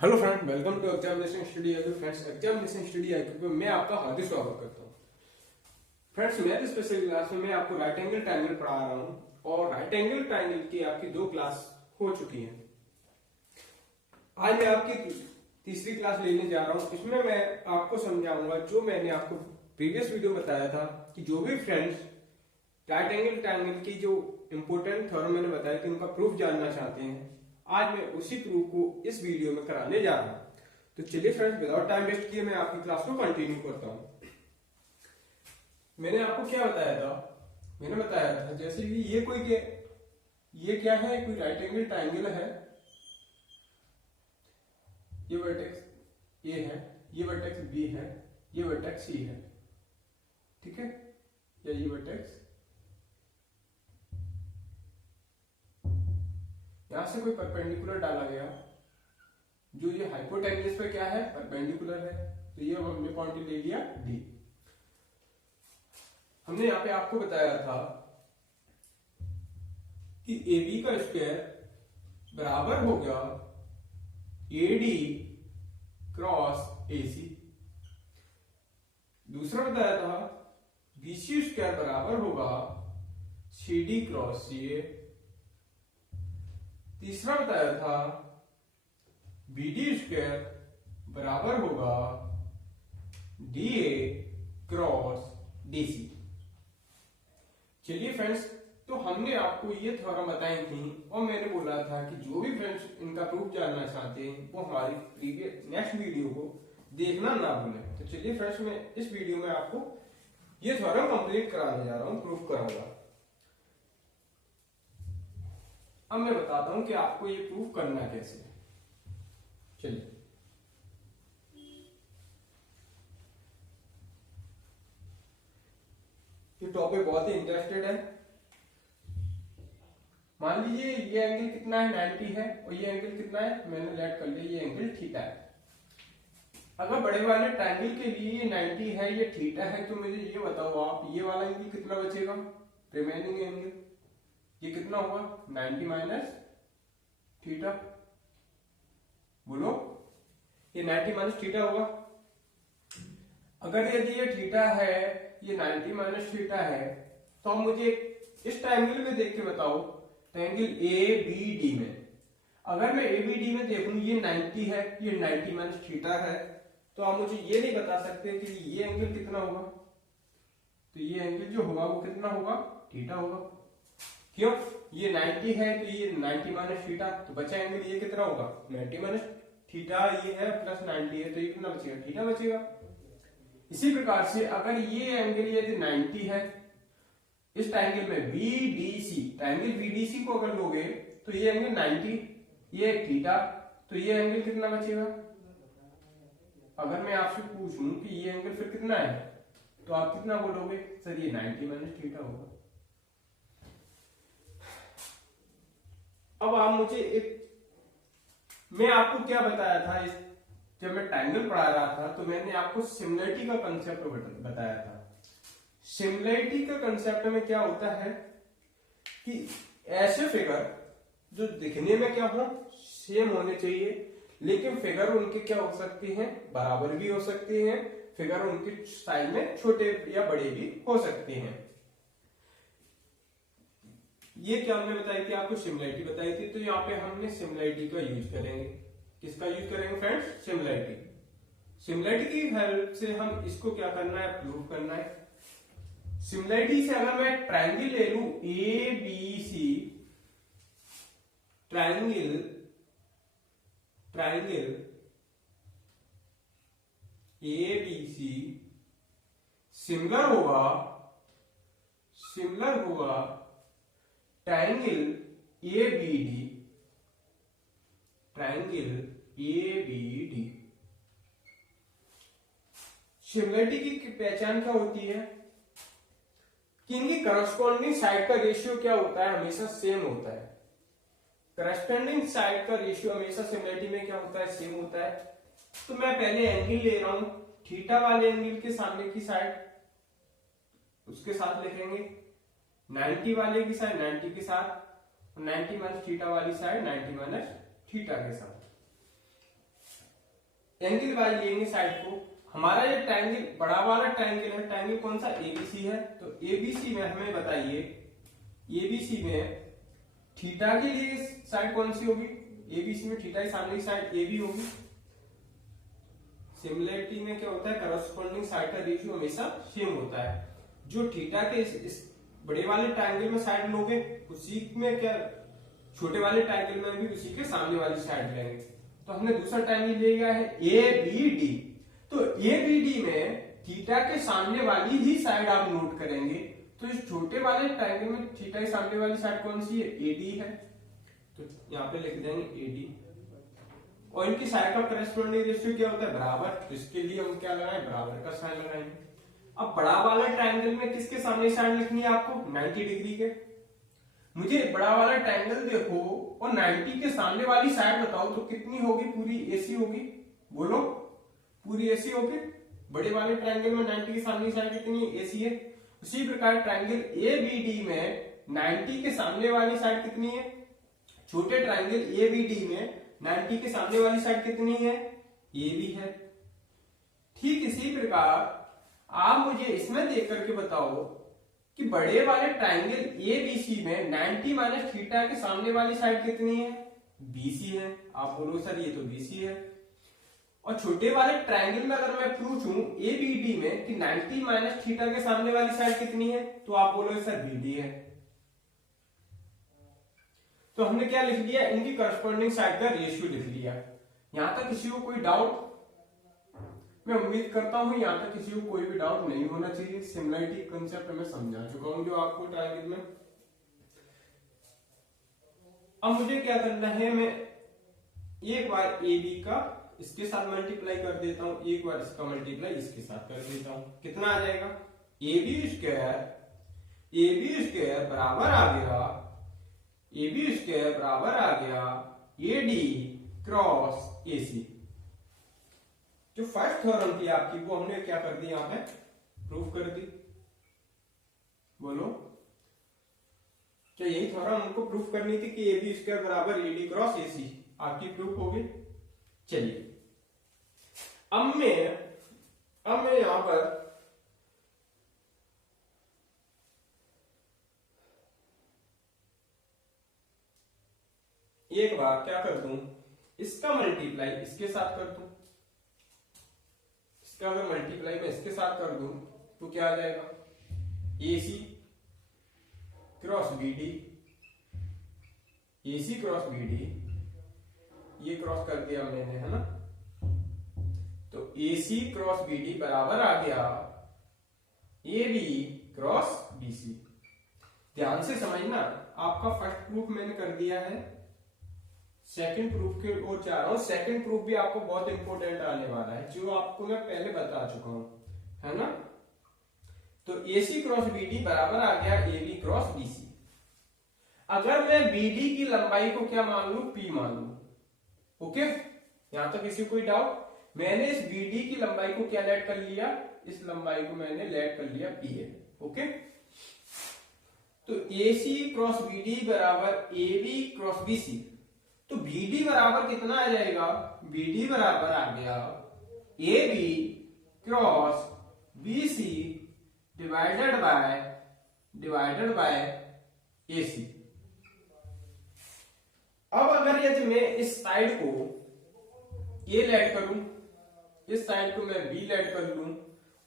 Hello friend, welcome to examination study IQ. Friends, examination study IQ में मैं आपका हार्दिक स्वागत करता हूँ। फ्रेंड्स, मैथ स्पेशल क्लास में मैं आपको राइट एंगल ट्रायंगल पढ़ा रहा हूँ और राइट एंगल ट्रायंगल की आपकी 2 क्लास हो चुकी हैं। आज मैं आपकी तीसरी क्लास लेने जा रहा हूँ। इसमें मैं आपको समझाऊंगा जो मैंने आपको प्रीवियस वीडियो बताया था कि जो भी फ्रेंड्स राइट एंगल ट्रायंगल की जो इंपोर्टेंट थ्योरम मैंने बताया कि उनका प्रूफ जानना चाहते हैं, आज मैं उसी प्रूफ को इस वीडियो में कराने जा रहा हूं। तो चलिए फ्रेंड्स, विदाउट टाइम वेस्ट किए मैं आपकी क्लास को कंटिन्यू करता हूं। मैंने आपको क्या बताया था? मैंने बताया था जैसे कि ये क्या है, कोई राइट एंगल ट्रायंगल है। ये वर्टेक्स ए है, ये वर्टेक्स बी है, ये वर्टेक्स सी है, ठीक है। या ये वर्टेक्स यहां से कोई परपेंडिकुलर डाला गया जो ये हाइपोटेन्यूज पे क्या है, परपेंडिकुलर है। तो ये हमने क्वांटिटी ले लिया डी। हमने यहाँ पे आपको बताया था कि ए बी का स्क्वायर बराबर हो गया ए डी क्रॉस ए सी। दूसरा बताया था बी सी स्क्वायर बराबर होगा सी डी क्रॉस सी ए। तीसरा बताया था बी डी स्क्वायर बराबर होगा D A cross D C. चलिए फ्रेंड्स, तो हमने आपको ये थ्योरम बताई थी और मैंने बोला था कि जो भी फ्रेंड्स इनका प्रूफ जानना चाहते हैं वो हमारी प्रीवियस नेक्स्ट वीडियो को देखना ना भूलें। तो चलिए फ्रेंड्स, मैं इस वीडियो में आपको ये थ्योरम कंप्लीट कराने जा रहा हूं, प्रूफ कराऊंगा। अब मैं बताता हूं कि आपको ये प्रूफ करना कैसे है। चलिए, ये टॉपिक बहुत ही इंटरेस्टेड है। मान लीजिए ये एंगल कितना है, 90 है, और ये एंगल कितना है, मैंने लेट कर लिया, ये एंगल थीटा है। अगर बड़े वाले ट्रायंगल के लिए ये 90 है, ये थीटा है, तो मुझे ये बताओ आप, ये वाला एंगल कितना बचेगा, रिमेनिंग एंगल ये कितना होगा, 90 माइनस थीटा। बोलो, ये 90 माइनस थीटा होगा। अगर यदि ये थीटा है, ये 90 माइनस थीटा है, तो अब मुझे इस ट्रायंगल में देख के बताओ, ट्रायंगल ए बी डी में अगर मैं ए बी डी में देखूं, ये 90 है, ये 90 माइनस थीटा है, तो आप मुझे ये नहीं बता सकते कि ये एंगल कितना होगा। तो ये एंगल जो होगा वो कितना होगा, थीटा होगा। क्यों? ये 90 है तो ये 90 माइनस थीटा, तो बचा एंगल ये कितना होगा, 90 माइनस थीटा। ये है प्लस 90 है, तो ये कितना बचेगा, थीटा बचेगा। इसी प्रकार से अगर ये एंगल यदि 90 है, इस ट्रायंगल में बीडीसी, ट्रायंगल बीडीसी को अगर लोगे तो ये एंगल 90, ये थीटा, तो ये एंगल कितना बचेगा। अगर मैं आपसे पूछूं कि ये एंगल फिर कितना है, तो आप कितना बोलोगे, सर ये 90 माइनस थीटा होगा। अब आप मुझे मैं आपको क्या बताया था, जब मैं ट्रायंगल पढ़ा रहा था तो मैंने आपको सिमिलरिटी का कंसेप्ट बताया था। सिमिलरिटी का कंसेप्ट में क्या होता है कि ऐसे फिगर जो दिखने में क्या हो, सेम होने चाहिए, लेकिन फिगर उनके क्या हो सकते हैं, बराबर भी हो सकते हैं, फिगर उनके साइज में छोटे या बड़े भी हो सकते हैं। ये क्या हमने बताई थी आपको, सिमिलरिटी बताई थी। तो यहाँ पे हमने सिमिलरिटी का यूज करेंगे। किसका यूज करेंगे फ्रेंड्स, सिमिलरिटी। सिमिलरिटी की हेल्प से हम इसको क्या करना है, प्रूव करना है। सिमिलरिटी से अगर मैं ट्रायंगल ले लू A B C, triangle A B C similar होगा triangle A B D, triangle A B D. Similarity की पहचान क्या होती है कि इनकी करस्पॉन्डिंग साइड का रेशियो क्या होता है, हमेशा सेम होता है। करस्पॉन्डिंग साइड का रेशियो हमेशा सिमिलरिटी में क्या होता है, सेम होता है। तो मैं पहले एंगल ले रहा हूं, थीटा वाले एंगल के सामने की साइड उसके साथ लिखेंगे, 90 वाले की साइड 90 के साथ, 90 माइनस थीटा वाली साइड 90 माइनस थीटा के साथ। एंगल वाइज लेंगे साइड को। हमारा ये ट्रायंगल बड़ा वाला ट्रायंगल है, ट्रायंगल कौन सा, एबीसी है। तो एबीसी में हमें बताइए, एबीसी में थीटा के लिए साइड कौन सी होगी, एबीसी में थीटा की सामने की साइड ए बी होगी। सिमिलरिटी में क्या होता है, करस्पॉन्डिंग साइड का रेशियो हमेशा सेम होता है। जो थीटा के इस बड़े वाले ट्रायंगल में साइड लोगे, उसी में क्या छोटे वाले ट्रायंगल में भी उसी के सामने वाली साइड लेंगे। तो हमने दूसरा ट्रायंगल लिया है ए बी डी। तो ए बी डी में थीटा के सामने वाली ही साइड आप नोट करेंगे। तो इस छोटे वाले ट्रायंगल में थीटा के सामने वाली साइड कौन सी है, एडी है। तो यहाँ पे लिख देंगे एडी। और इनकी साइड का करस्पॉन्डिंग रेशियो क्या होता है, बराबर। तो इसके लिए हम क्या लगाएं, बराबर का साइन लगाएंगे। अब बड़ा वाला ट्रायंगल में किसके सामने साइड लिखनी है आपको, 90 डिग्री के। मुझे बड़ा वाला ट्रायंगल देखो और 90 के सामने वाली साइड बताओ तो कितनी होगी, पूरी एसी होगी, बोलो पूरी एसी होगी। बड़े वाले ट्रायंगल में 90 के सामने साइड कितनी है, एसी है। उसी प्रकार ट्रायंगल ए बी डी में 90 के सामने वाली साइड कितनी है, छोटे ट्रायंगल ए बी डी में 90 के सामने वाली साइड कितनी है, ए बी है। ठीक इसी प्रकार आप मुझे इसमें देख करके बताओ कि बड़े वाले ट्रायंगल ए बी सी में 90 माइनस थीटा के सामने वाली साइड कितनी है, बीसी है। आप बोलो सर ये तो बीसी है। और छोटे वाले ट्रायंगल में अगर मैं पूछूं ए बी डी में कि 90 माइनस थीटा के सामने वाली साइड कितनी है, तो आप बोलोगे सर बीडी है। तो हमने क्या लिख लिया, इनकी करस्पॉन्डिंग साइड का रेशियो लिख लिया। यहां तक किसी को कोई डाउट, मैं उम्मीद करता हूं यहां तक किसी को कोई भी डाउट नहीं होना चाहिए। सिमिलरिटी कंसेप्ट मैं समझा चुका हूं जो आपको ट्रायंगल में। अब मुझे क्या करना है, मैं एक बार ए बी का इसके साथ मल्टीप्लाई कर देता हूं, एक बार इसका मल्टीप्लाई इसके साथ कर देता हूं। कितना आ जाएगा, ए बी स्क्वायर बराबर आ गया, ए बी स्क्वायर बराबर आ गया ए डी क्रॉस ए सी। जो फर्स्ट थ्योरम थी आपकी वो हमने क्या कर दी, यहां पे प्रूफ कर दी। बोलो क्या यही थ्योरम हमको प्रूफ करनी थी कि ए बी स्क्वायर बराबर ए डी क्रॉस ए सी, आपकी प्रूफ होगी। चलिए अब मैं यहां पर एक बार क्या कर दूं, इसका मल्टीप्लाई इसके साथ कर दूं। इसका अगर मल्टीप्लाई मैं इसके साथ कर दूं तो क्या आ जाएगा, A C cross B D, A C cross B D, ये क्रॉस कर दिया मैंने, है ना। तो A C cross B D बराबर आ गया A B cross B C. ध्यान से समझना, आपका फर्स्ट प्रूफ मैंने कर दिया है, सेकंड प्रूफ की ओर जा रहा हूं। सेकंड प्रूफ भी आपको बहुत इंपॉर्टेंट आने वाला है, जो आपको मैं पहले बता चुका हूं, है ना। तो A C cross B D बराबर आ गया A B cross B C. अगर मैं बी डी की लंबाई को क्या मान लू, पी मान लू, ओके। यहां तक किसी कोई डाउट, मैंने इस बी डी की लंबाई को क्या लेट कर लिया, इस लंबाई को मैंने लेट कर लिया पी है, ओके। तो A C cross B D बराबर A B cross B C. तो बी डी बराबर कितना आ जाएगा, बी डी बराबर आ गया A B cross B C divided by A C. अब अगर यदि मैं इस साइड को ए लेट करूं, इस साइड को मैं बी लेट कर लूं,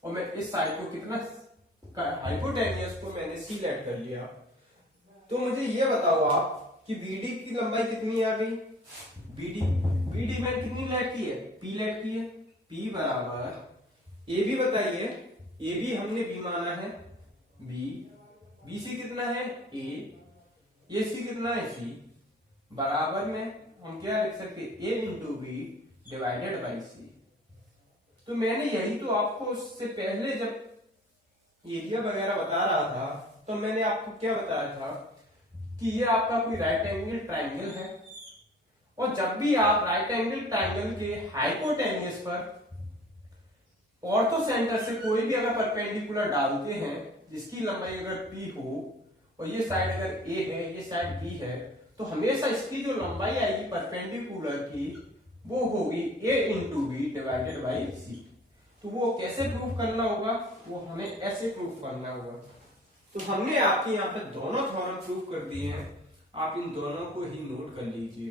और मैं इस साइड को कितना, हाइपोटेनियस को मैंने सी लेट कर लिया, तो मुझे ये बताओ आप कि बीडी की लंबाई कितनी आ गई, बीडी मैंने कितनी लेट की है, पी लेट की है। पी बराबर ए बी, बताइए ए बी हमने बी माना है, बी सी कितना है ए सी कितना है सी, बराबर में हम क्या लिख सकते हैं, ए इंटू बी डिवाइडेड बाई सी। तो मैंने यही तो आपको उससे पहले जब एरिया वगैरह बता रहा था, तो मैंने आपको क्या बताया था कि ये आपका कोई राइट एंगल ट्राइंगल है, और जब भी आप राइट एंगल ट्राइंगल के हाइपोटेनियस पर ऑर्थो सेंटर से कोई भी अगर परपेंडिकुलर डालते हैं, जिसकी लंबाई अगर पी हो और ये साइड अगर ए है, ये साइड बी है, तो हमेशा इसकी जो लंबाई आएगी परपेंडिकुलर की, वो होगी ए इंटू बी डिवाइडेड बाई सी। तो वो कैसे प्रूफ करना होगा, वो हमें ऐसे प्रूफ करना होगा। तो हमने आपके यहाँ पे दोनों थ्योरम प्रूफ कर दिए हैं, आप इन दोनों को ही नोट कर लीजिए,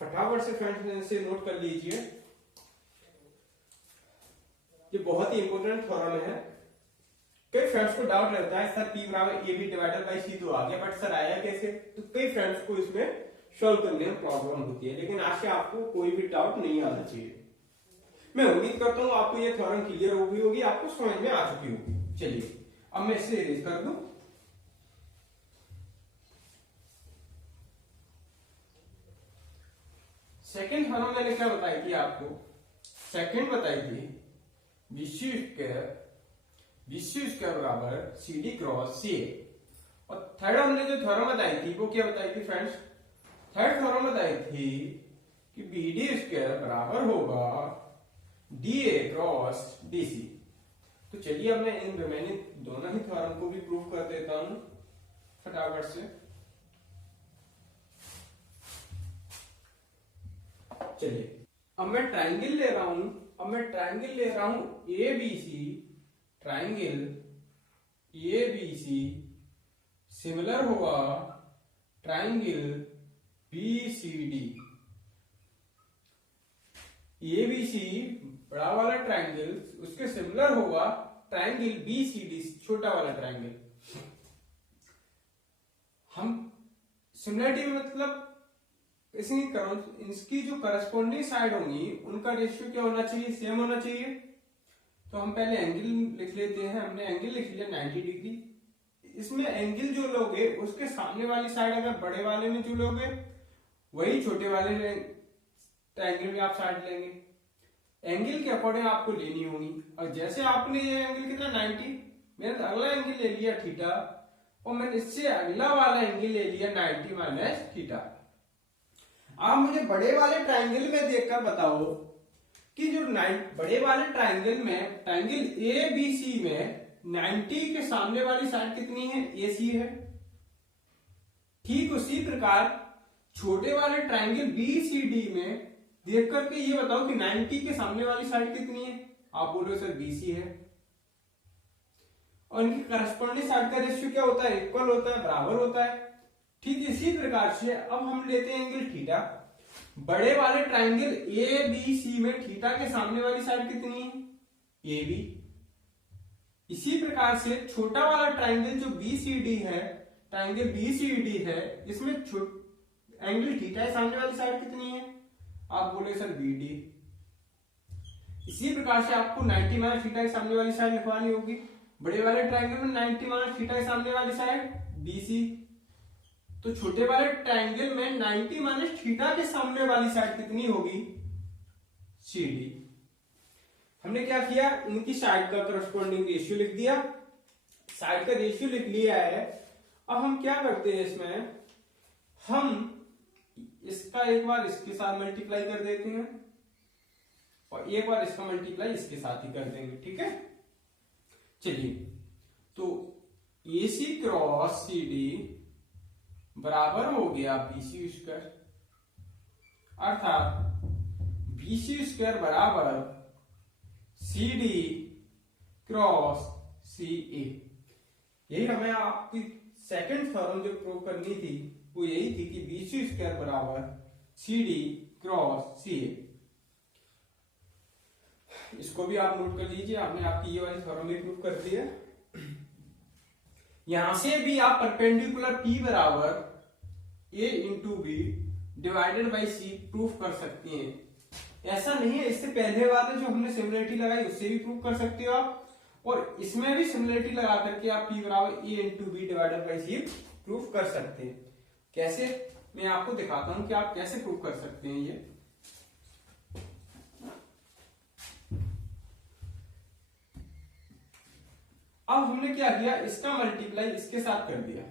फटाफट से फ्रेंड्स से नोट कर लीजिए। ये बहुत ही इंपॉर्टेंट थ्योरम है। कई फ्रेंड्स को डाउट रहता है सर P बराबर ए बी डिवाइडेड बाई सी तो आ गया, बट सर आया कैसे? तो कई फ्रेंड्स को इसमें सॉल्व करने में प्रॉब्लम होती है, लेकिन आज से आपको कोई भी डाउट नहीं आना चाहिए। मैं उम्मीद करता हूं आपको ये थ्योरम क्लियर हो गई होगी, आपको समझ में आ चुकी होगी। चलिए अब मैं इसे इरेज कर दूं। सेकंड थ्योरम मैंने क्या बताई थी आपको? सेकंड बताई थी बी सी स्क्वायर बराबर सी डी क्रॉस सी ए। और थर्ड हमने जो थ्योरम बताई थी वो क्या बताई थी फ्रेंड्स? थर्ड थ्योरम बताई थी कि बी डी स्क्वायर बराबर होगा D A cross D C. तो चलिए अब मैं इन रिमेनिंग दोनों ही थ्योरम को भी प्रूव कर देता हूं फटाफट से। चलिए अब मैं ट्राइंगल ले रहा हूं A B C, triangle A B C similar होगा triangle B C D. A B C बड़ा वाला ट्राइंगल, उसके सिमिलर होगा ट्राइंगल बी सी डी छोटा वाला ट्राइंगल। हम सिमिलरिटी में मतलब इसकी जो करस्पॉन्डिंग साइड होंगी उनका रेशियो क्या होना चाहिए? सेम होना चाहिए। तो हम पहले एंगल लिख लेते हैं। हमने एंगल लिख लिया 90 डिग्री। इसमें एंगल जो लोगे उसके सामने वाली साइड अगर बड़े वाले में जो लोगे वही छोटे वाले ट्रायंगल में आप साइड लेंगे। एंगल के अकॉर्डिंग आपको लेनी होगी। और जैसे आपने ये एंगल कितना 90, मैंने अगला एंगल ले लिया थीटा, और मैंने इससे अगला वाला एंगल ले लिया 90 माइनस थीटा। आप मुझे बड़े वाले ट्रायंगल में देखकर बताओ कि जो बड़े वाले ट्रायंगल में ट्रायंगल ए बी सी में 90 के सामने वाली साइड कितनी है? ए सी है। ठीक उसी प्रकार छोटे वाले ट्रायंगल बी सी डी में देख करके ये बताओ कि 90 के सामने वाली साइड कितनी है? आप बोल रहे हो सर बीसी है। और इनकी करस्पॉन्डिंग साइड का रेशियो क्या होता है? इक्वल होता है, बराबर होता है। ठीक इसी प्रकार से अब हम लेते हैं एंगल थीटा। बड़े वाले ट्रायंगल ए बी सी में थीटा के सामने वाली साइड कितनी है? A B. इसी प्रकार से छोटा वाला ट्रायंगल जो बी सी डी है, ट्रायंगल बी सी डी है, इसमें एंगल थीटा के सामने वाली साइड कितनी है? आप बोले सर बी डी। इसी प्रकार से आपको 90 माइनस थीटा के सामने वाली साइड लिखवानी होगी। बड़े वाले ट्रायंगल में 90 माइनस थीटा के सामने वाली साइड बीसी। तो छोटे वाले ट्रायंगल में 90 माइनस थीटा के सामने वाली साइड कितनी होगी? C D. हमने क्या किया? इनकी साइड का करस्पॉन्डिंग रेशियो लिख दिया। साइड का रेशियो लिख लिया है। अब हम क्या करते हैं इसमें, हम इसका एक बार इसके साथ मल्टीप्लाई कर देते हैं और एक बार इसका मल्टीप्लाई इसके साथ ही कर देंगे। ठीक है, चलिए। तो AC क्रॉस CD बराबर हो गया BC स्क्वायर, अर्थात BC स्क्वायर बराबर CD क्रॉस CA। यही हमें आपकी सेकंड थ्योरम जो प्रूव करनी थी वो यही थी कि BC स्क्वायर बराबर CD क्रॉस CA। इसको भी आप नोट कर लीजिए। आपने आपकी ये वाली थ्योरम भी प्रूव कर दी है। यहां से भी आप परपेंडिकुलर P बराबर A into B divided by C proof कर सकती हैं। ऐसा नहीं है, इससे पहले वाले जो हमने सिमिलरिटी लगाई उससे भी प्रूफ कर सकते हो आप, और इसमें भी सिमिलरिटी लगा करके आप P बराबर A into B divided by C proof कर सकते हैं। कैसे? मैं आपको दिखाता हूं कि आप कैसे प्रूफ कर सकते हैं ये। अब हमने क्या किया, इसका मल्टीप्लाई इसके साथ कर दिया।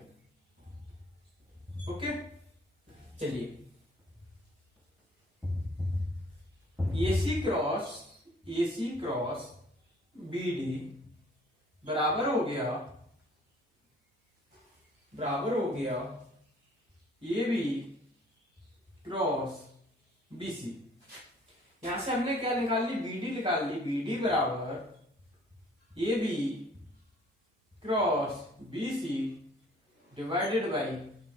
ओके, चलिए। AC क्रॉस BD बराबर हो गया AB क्रॉस BC। यहां से हमने क्या निकाल ली, बीडी निकाल ली। बीडी बराबर A B cross B C divided by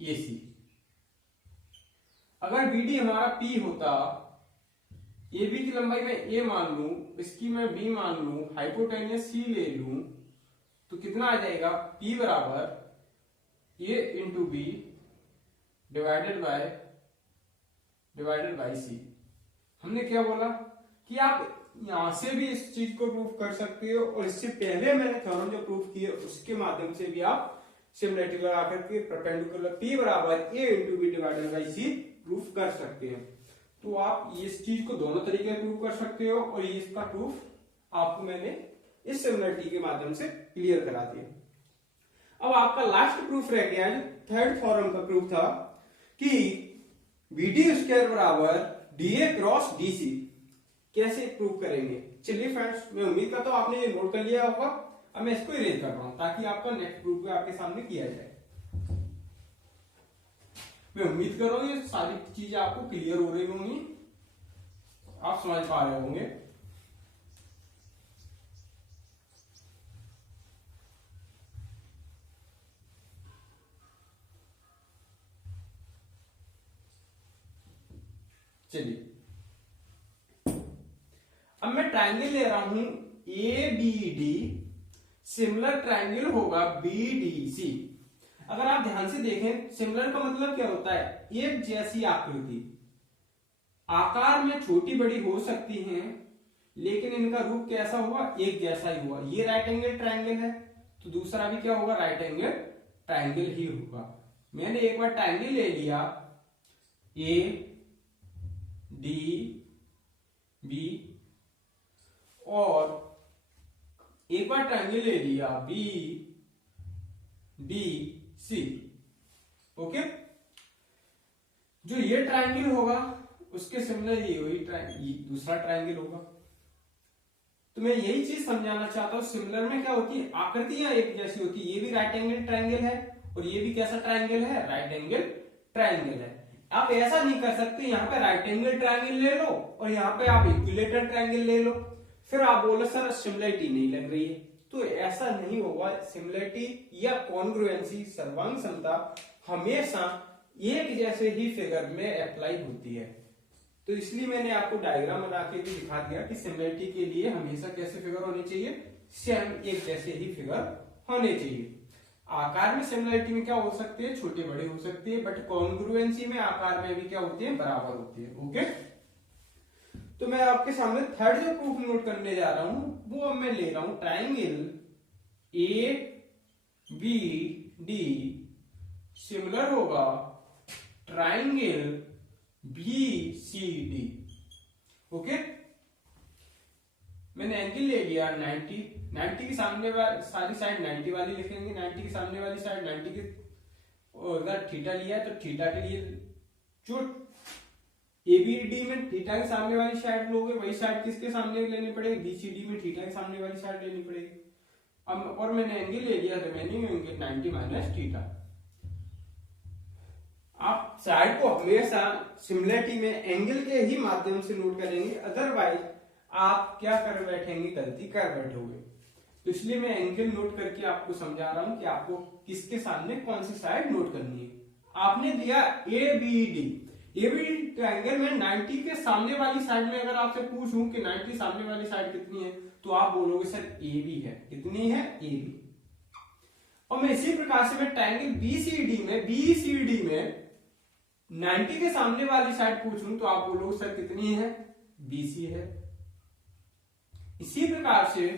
A C. अगर बीडी हमारा पी होता, ए बी की लंबाई में ए मान लू, इसकी मैं बी मान लू, हाइपोटेन्यूस सी ले लू, तो कितना आ जाएगा, पी बराबर A into B divided by सी। हमने क्या बोला कि आप यहां से भी इस चीज को प्रूफ कर सकते हो, और इससे पहले मैंने थ्योरम जो प्रूफ किए उसके माध्यम से भी आप सिमिलरिटी लगा करके परपेंडिकुलर पी बराबर A into B divided by C proof कर सकते हैं। तो आप इस चीज को दोनों तरीके से प्रूफ कर सकते हो, और इसका प्रूफ आपको मैंने इस सिमिलरिटी के माध्यम से क्लियर करा दिया। अब आपका लास्ट प्रूफ रह गया, जो थर्ड थ्योरम का प्रूफ था कि बीडी स्क्वायर बराबर डीए क्रॉस डीसी। कैसे प्रूव करेंगे, चलिए फ्रेंड्स, मैं उम्मीद करता हूं आपने ये नोट कर लिया होगा। अब मैं इसको इरेज कर रहा हूं ताकि आपका नेक्स्ट प्रूफ भी आपके सामने किया जाए। मैं उम्मीद कर रहा हूं ये सारी चीजें आपको क्लियर हो रही होंगी, आप समझ पा रहे होंगे। चलिए, अब मैं ट्रायंगल ले रहा हूं A B D, similar triangle होगा बी डी सी। अगर आप ध्यान से देखें, सिमिलर का मतलब क्या होता है, एक जैसी आकृति। आकार में छोटी बड़ी हो सकती हैं, लेकिन इनका रूप कैसा हुआ, एक जैसा ही हुआ। ये राइट एंगल ट्रायंगल है, तो दूसरा भी क्या होगा, राइट एंगल ट्रायंगल ही होगा। मैंने एक बार ट्रायंगल ले लिया ए डी बी, और एक बार ट्रायंगल ले लिया बी डी सी। ओके, जो ये ट्रायंगल होगा उसके सिमिलर ही वही दूसरा ट्रायंगल होगा। तो मैं यही चीज समझाना चाहता हूं, सिमिलर में क्या होती है, आकृतियां एक जैसी होती है। ये भी राइट एंगल ट्रायंगल है, और ये भी कैसा ट्रायंगल है, राइट एंगल ट्रायंगल है। आप ऐसा नहीं कर सकते, यहाँ पे राइट एंगल ट्रायंगल ले लो और यहाँ पे आप इक्विलेटरल ट्रायंगल ले लो, फिर आप बोलो सर सिमिलरिटी नहीं लग रही है। तो ऐसा नहीं होगा। सिमिलरिटी या कॉन्ग्रुएंसी, सर्वांग समता हमेशा एक जैसे ही फिगर में अप्लाई होती है। तो इसलिए मैंने आपको डायग्राम बना के भी दिखा दिया कि सिमिलरिटी के लिए हमेशा कैसे फिगर होनी चाहिए, सेम एक जैसे ही फिगर होने चाहिए। आकार में सिमिलरिटी में क्या हो सकती है, छोटे बड़े हो सकती है, बट कॉन्ग्रुएंसी में आकार में भी क्या होती है, बराबर होती है। ओके, तो मैं आपके सामने थर्ड जो प्रूफ नोट करने जा रहा हूं, वो अब मैं ले रहा हूं triangle A B D similar होगा triangle B C D. Okay, मैंने एंगल ले लिया 90, 90 के सामने सारी साइड 90 वाली लिखेंगे, 90 के सामने वाली साइड 90 के, और अगर थीटा लिया है तो थीटा के लिए जो एबीडी में थीटा के सामने वाली साइड लोगे, वही साइड किसके सामने लेनी पड़ेगी, बीसीडी में थीटा के सामने वाली साइड लेनी पड़ेगी। अब और मैंने एंगल ले लिया रिमेनिंग एंगल 90 माइनस थीटा। आप साइड को हमेशा सिमिलरिटी में एंगल के ही माध्यम से नोट करेंगे, अदरवाइज आप क्या कर बैठेंगे, गलती कर बैठोगे। तो इसलिए मैं एंगल नोट करके आपको समझा रहा हूं कि आपको किसके सामने कौन सी साइड नोट करनी है। आपने दिया A B D, ABD triangle में 90 के सामने वाली साइड में अगर आपसे पूछूं कि 90 सामने वाली साइड कितनी है, तो आप बोलोगे सर ए बी है। कितनी है, ए बी। और मैं इसी प्रकार से मैं ट्रायंगल बीसीडी में 90 के सामने वाली साइड पूछूं तो आप बोलोगे सर कितनी है, बीसी है। इसी प्रकार से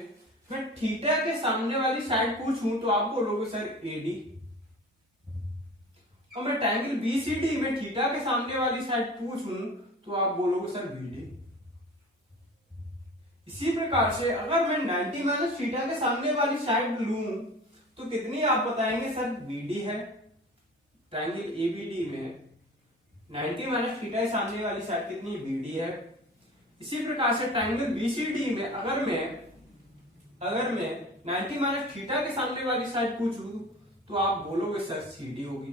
मैं थीटा के सामने वाली साइड पूछूं तो आप बोलोगे सर एडी। और मैं ट्रायंगल बीसीडी में थीटा के सामने वाली साइड पूछूं तो आप बोलोगे सर बीडी। इसी प्रकार से अगर मैं 90 माइनस थीटा के सामने वाली साइड लूं तो कितनी आप बताएंगे, सर बीडी है। ट्रायंगल एबीडी में 90 माइनस थीटा के सामने वाली साइड कितनी, बीडी है। इसी प्रकार से ट्रायंगल बीसीडी में अगर मैं 90 माइनस थीटा के सामने वाली साइड पूछूं तो आप बोलोगे सर सीडी होगी।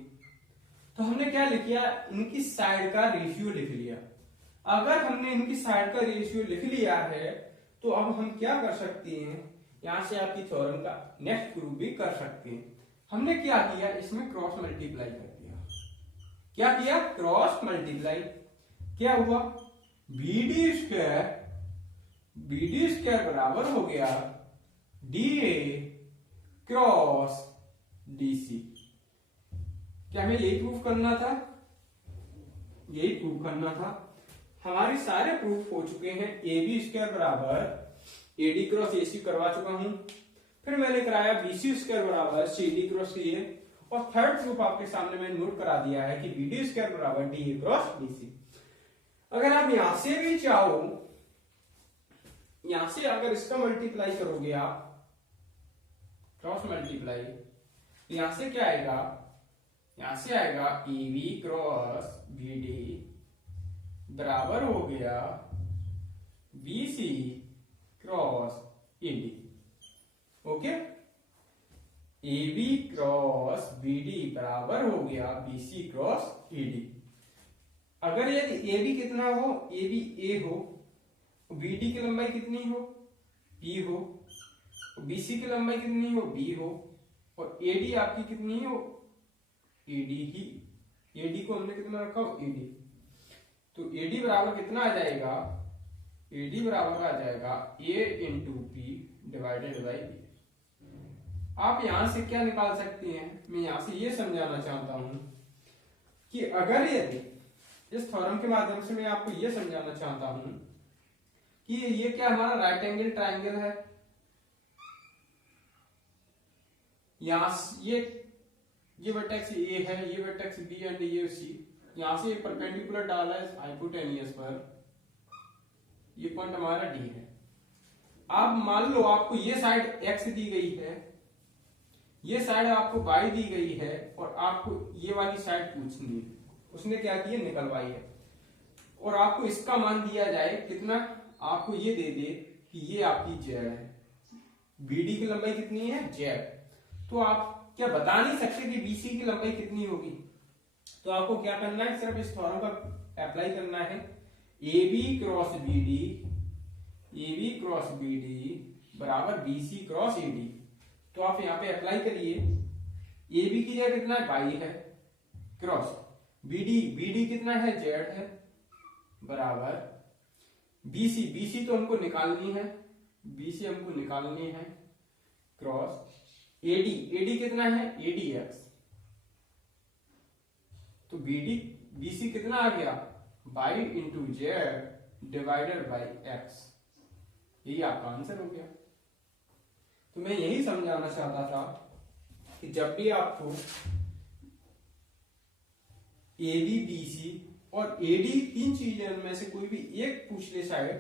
तो हमने क्या लिख लिया, इनकी साइड का रेशियो लिख लिया। अगर हमने इनकी साइड का रेशियो लिख लिया है तो अब हम क्या कर सकते हैं, यहां से आपकी थ्योरम का नेक्स्ट प्रूफ भी कर सकते हैं। हमने क्या किया, इसमें क्रॉस मल्टीप्लाई कर दिया। क्या किया, क्रॉस मल्टीप्लाई। क्या हुआ, बी डी स्क्वायर बराबर हो गया D A cross D C. क्या हमें यही प्रूफ करना था, यही प्रूफ करना था। हमारे सारे प्रूफ हो चुके हैं। ए बी स्क्वायर बराबर ए डी क्रॉस ए सी करवा चुका हूं, फिर मैंने कराया बी सी स्क्वायर बराबर सी डी क्रॉस सी ए, और थर्ड प्रूफ आपके सामने मैंने नोट करा दिया है कि बी डी स्क्वायर बराबर D A cross D C. अगर आप यहां से भी चाहो, यहां से अगर इसका मल्टीप्लाई करोगे आप क्रॉस मल्टीप्लाई, तो यहां से क्या आएगा, यहां से आएगा A B cross B D बराबर हो गया B C cross A D. Okay, A B cross B D बराबर हो गया B C cross A D. अगर यदि ए बी कितना हो, ए बी ए हो, बी डी की लंबाई कितनी हो, पी हो, बी सी की लंबाई कितनी हो, बी हो, और ए डी आपकी कितनी हो, A D he. A D को हमने कितना रखा हो, ए डी। तो ए डी बराबर कितना आ जाएगा, ए डी बराबर आ जाएगा A into P divided by B. आप यहां से क्या निकाल सकते हैं, मैं यहां से ये समझाना चाहता हूं कि अगर यदि इस थ्योरम के माध्यम से मैं आपको ये समझाना चाहता हूं कि ये क्या हमारा राइट एंगल ट्राइंगल है, यहां ये वर्टेक्स ए है, ये वर्टेक्स बी एंड ये सी, यहां से परपेंडिकुलर डाला है हाइपोटेनियस पर, ये पॉइंट हमारा डी है। अब मान लो आपको ये साइड एक्स दी गई है, ये साइड आपको वाई दी गई है, और आपको ये वाली साइड पूछनी है, उसने क्या किया, निकलवाई है, और आपको इसका मान दिया जाए कितना, आपको ये दे दे कि ये आपकी जेड है, बीडी की लंबाई कितनी है, जेड। तो आप क्या बता नहीं सकते कि बीसी की लंबाई कितनी होगी, तो आपको क्या करना है, सिर्फ इस थ्योरम का अप्लाई करना है, A B cross B D, A B cross B D बराबर B C cross A D. तो आप यहाँ पे अप्लाई करिए, ए बी की जगह कितना है, वाई है, क्रॉस बी डी कितना है, जेड है, बराबर बी सी तो हमको निकालनी है, बी सी हमको निकालनी है, क्रॉस ए डी कितना है, ए डी एक्स। तो बी सी कितना आ गया, by into Z divided by x. यही आपका आंसर हो गया। तो मैं यही समझाना चाहता था कि जब भी आपको ए बी बी सी और ए डी तीन चीजें में से कोई भी एक पूछ ले शायद,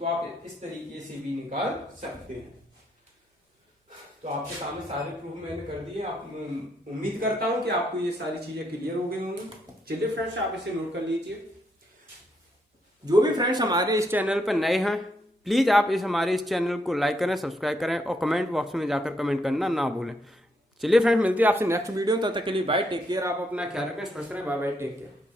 तो आप इस तरीके से भी निकाल सकते हैं। तो आपके सामने सारे प्रूफ मैंने कर दिए। आप उम्मीद करता हूं कि आपको ये सारी चीजें क्लियर हो गई होंगी। चलिए फ्रेंड्स, आप इसे नोट कर लीजिए। जो भी फ्रेंड्स हमारे इस चैनल पर नए हैं, प्लीज आप हमारे इस चैनल को लाइक करें, सब्सक्राइब करें, और कमेंट बॉक्स में जाकर कमेंट करना ना भूलें। चलिए फ्रेंड्स, मिलती है आपसे नेक्स्ट वीडियो। तब तक के लिए बाय, टेक केयर। आप अपना ख्याल रखें, स्वस्थ रहें। Bye bye, take care.